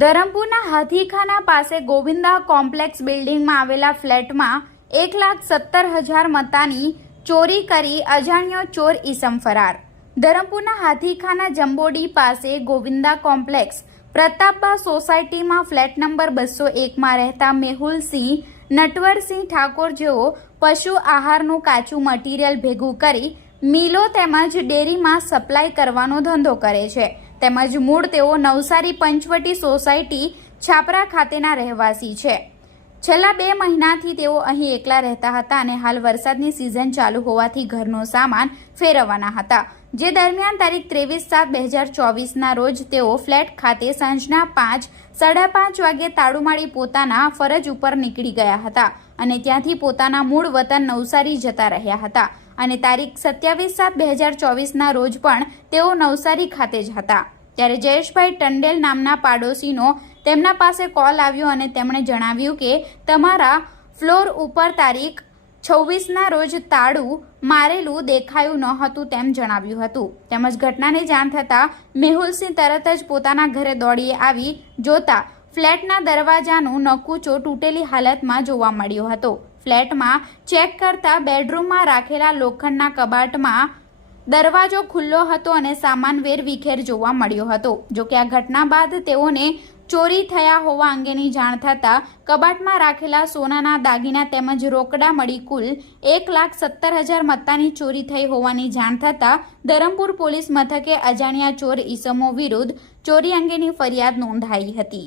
ધરમપુરના હાથીખાના પાસે ગોવિંદા કોમ્પ્લેક્સ બિલ્ડિંગમાં આવેલા ફ્લેટમાં એક લાખ સત્તર હજાર મતાની ચોરી કરી અજાણ્યો ચોર ઈસમ ફરાર. ધરમપુરના હાથીખાના જંબોડી પાસે ગોવિંદા કોમ્પ્લેક્સ પ્રતાપબા સોસાયટીમાં ફ્લેટ નંબર બસો એકમાં રહેતા મેહુલસિંહ નટવરસિંહ ઠાકોર જેઓ પશુ આહારનું કાચું મટીરિયલ ભેગું કરી, મિલો તેમજ ડેરીમાં સપ્લાય કરવાનો ધંધો કરે છે. તેમજ મૂળ તેઓ નવસારી પંચવટી સોસાયટી છાપરા ખાતેના રહેવાસી છે. છેલ્લા બે મહિનાથી તેઓ અહીં એકલા રહેતા હતા અને હાલ વરસાદની સિઝન ચાલુ હોવાથી ઘરનો સામાન ફેરવવાના હતા. જે દરમિયાન તારીખ ત્રેવીસ સાત બે હજાર ચોવીસના રોજ તેઓ ફ્લેટ ખાતે સાંજના પાંચ, સાડા પાંચ વાગે તાળુમાળી પોતાના ફરજ ઉપર નીકળી ગયા હતા અને ત્યાંથી પોતાના મૂળ વતન નવસારી જતા રહ્યા હતા અને તારીખ સત્યાવીસ સાત બે હજાર ચોવીસના રોજ પણ તેઓ નવસારી ખાતે જ હતા. ત્યારે જયેશભાઈ ટંડેલ નામના પાડોશીનો તેમના પાસે કોલ આવ્યો અને તેમણે જણાવ્યું કે તમારા ફ્લોર ઉપર તારીખ છવ્વીસના રોજ તાળું મારેલું દેખાયું ન હતું તેમ જણાવ્યું હતું. તેમજ ઘટનાની જાણ થતાં મેહુલસિંહ તરત જ પોતાના ઘરે દોડી આવી, જોતા ફ્લેટના દરવાજાનું નકુચો તૂટેલી હાલતમાં જોવા મળ્યો હતો. ફ્લેટમાં ચેક કરતા બેડરૂમમાં રાખેલા લોખંડના કબાટમાં દરવાજો ખુલ્લો હતો અને સામાન વેરવિખેર જોવા મળ્યો હતો. જોકે આ ઘટના બાદ તેઓને ચોરી થયા હોવા અંગેની જાણ થતાં કબાટમાં રાખેલા સોનાના દાગીના તેમજ રોકડા મળી કુલ એક લાખ સત્તર હજાર મત્તાની ચોરી થઈ હોવાની જાણ થતાં ધરમપુર પોલીસ મથકે અજાણ્યા ચોર ઈસમો વિરુદ્ધ ચોરી અંગેની ફરિયાદ નોંધાઈ હતી.